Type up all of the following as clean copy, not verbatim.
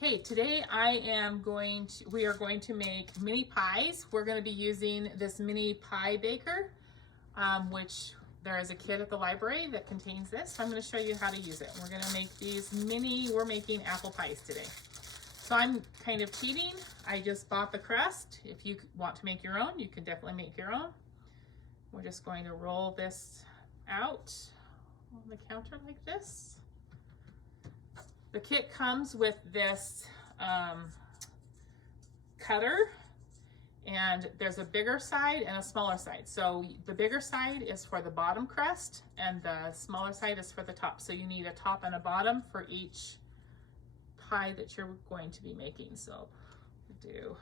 Okay, today we are going to make mini pies. We're going to be using this mini pie baker, which there is a kit at the library that contains this. So I'm going to show you how to use it. We're going to make we're making apple pies today. So I'm kind of cheating. I just bought the crust. If you want to make your own, you can definitely make your own. We're just going to roll this out on the counter like this. The kit comes with this cutter, and there's a bigger side and a smaller side. So the bigger side is for the bottom crust and the smaller side is for the top. So you need a top and a bottom for each pie that you're going to be making. So just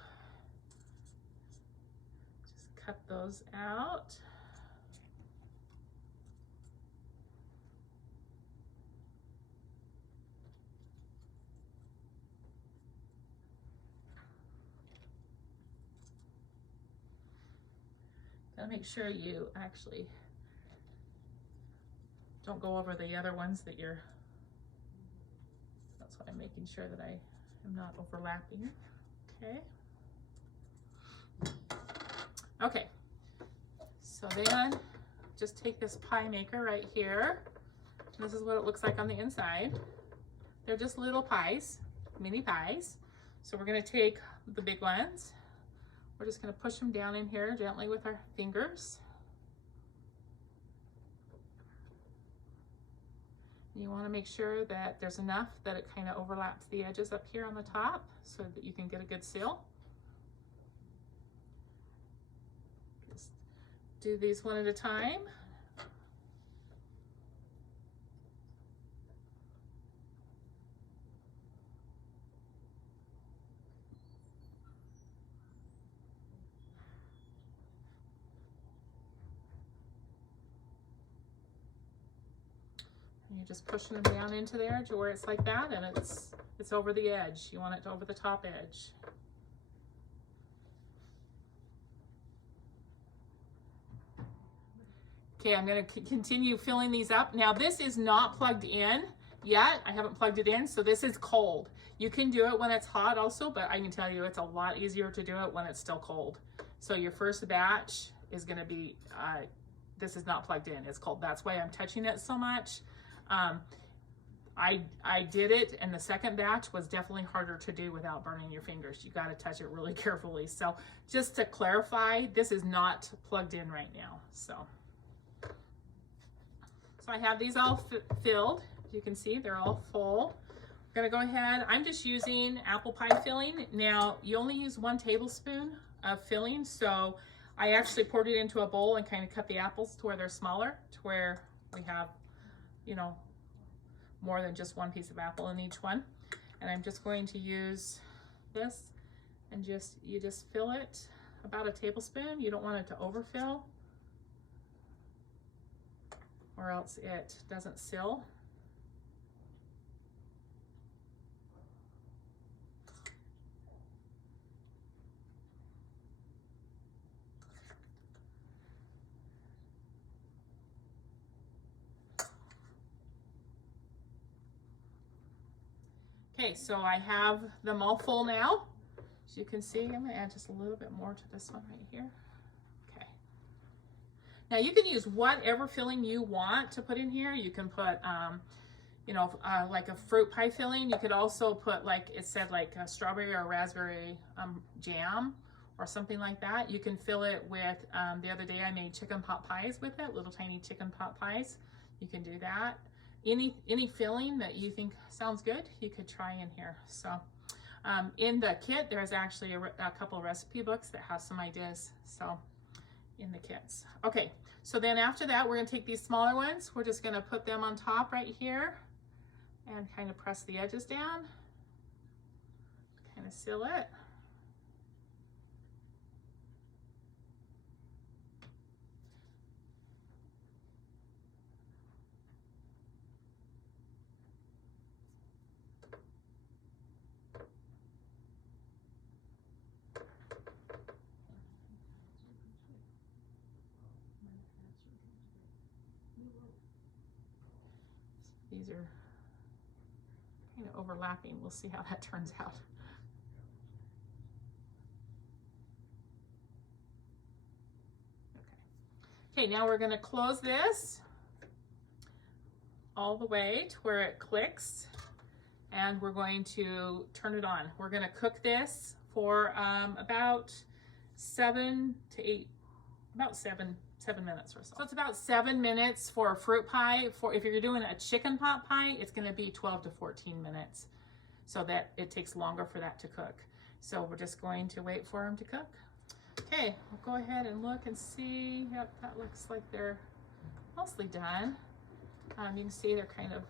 cut those out. Gotta make sure you actually don't go over the other ones that that's why I'm making sure that I am not overlapping. Okay, so then just take this pie maker right here. This is what it looks like on the inside. They're just little pies, mini pies. So we're gonna take the big ones. We're just going to push them down in here gently with our fingers. You want to make sure that there's enough that it kind of overlaps the edges up here on the top so that you can get a good seal. Just do these one at a time. You're just pushing them down into there to where it's like that, and it's over the edge. You want it over the top edge. Okay, I'm going to continue filling these up. Now this is not plugged in yet. I haven't plugged it in, so this is cold. You can do it when it's hot also, but I can tell you it's a lot easier to do it when it's still cold. So your first batch is going to be, this is not plugged in, it's cold. That's why I'm touching it so much. I did it, and the second batch was definitely harder to do without burning your fingers. You got to touch it really carefully. So just to clarify, this is not plugged in right now. So I have these all filled. You can see they're all full. I'm gonna go ahead. I'm just using apple pie filling. Now you only use 1 tablespoon of filling, so I actually poured it into a bowl and kind of cut the apples to where they're smaller, to where we have, you know, more than just 1 piece of apple in each one. And I'm just going to use this, and you just fill it about a tablespoon. You don't want it to overfill, or else it doesn't seal. Okay, so I have them all full now. As you can see, I'm gonna add just a little bit more to this one right here. Okay. Now you can use whatever filling you want to put in here. You can put, you know, like a fruit pie filling. You could also put, like it said, like a strawberry or raspberry jam or something like that. You can fill it with, the other day I made chicken pot pies with it, little tiny chicken pot pies. You can do that. Any filling that you think sounds good, you could try in here. So in the kit, there's actually a couple recipe books that have some ideas, so in the kits. Okay, so then after that, we're gonna take these smaller ones. We're just gonna put them on top right here and kind of press the edges down, kind of seal it. These are kind of overlapping. We'll see how that turns out. Okay, now we're going to close this all the way to where it clicks, and we're going to turn it on. We're going to cook this for about 7 minutes or so. So it's about 7 minutes for a fruit pie. For if you're doing a chicken pot pie, it's going to be 12 to 14 minutes, so that it takes longer for that to cook. So we're just going to wait for them to cook. Okay, we'll go ahead and look and see. Yep, that looks like they're mostly done. You can see they're kind of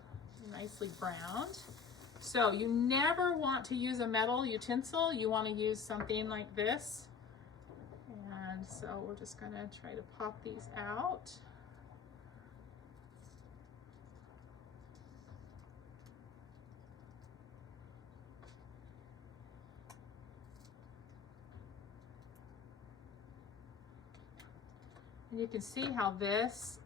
nicely browned. So you never want to use a metal utensil. You want to use something like this. And so we're just going to try to pop these out. And you can see how this,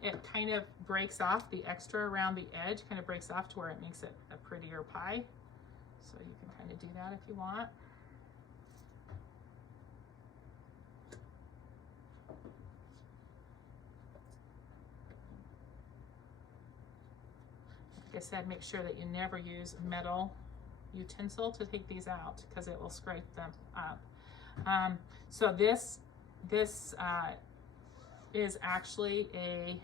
it kind of breaks off the extra around the edge, kind of breaks off to where it makes it a prettier pie. So you can kind of do that if you want. Like I said, make sure that you never use a metal utensil to take these out because it will scrape them up. So this is actually a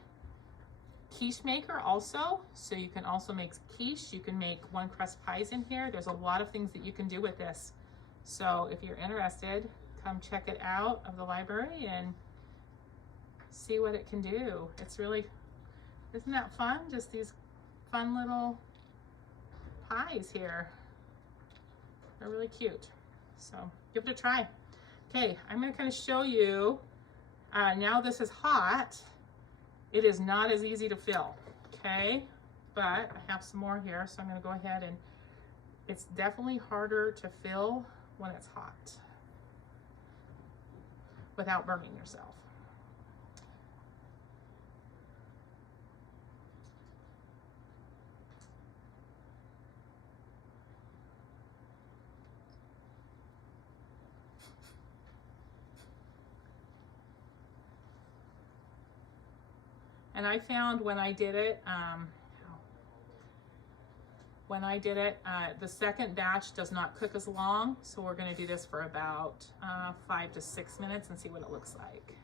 quiche maker also. So you can also make quiche. You can make one crust pies in here. There's a lot of things that you can do with this. So if you're interested, come check it out of the library and see what it can do. It's really, isn't that fun? Just these fun little pies here. They're really cute. So give it a try. Okay, I'm going to kind of show you. Now this is hot. It is not as easy to fill, okay? But I have some more here, so I'm going to go ahead and it's definitely harder to fill when it's hot without burning yourself. And I found when I did it, the second batch does not cook as long. So we're going to do this for about 5 to 6 minutes and see what it looks like.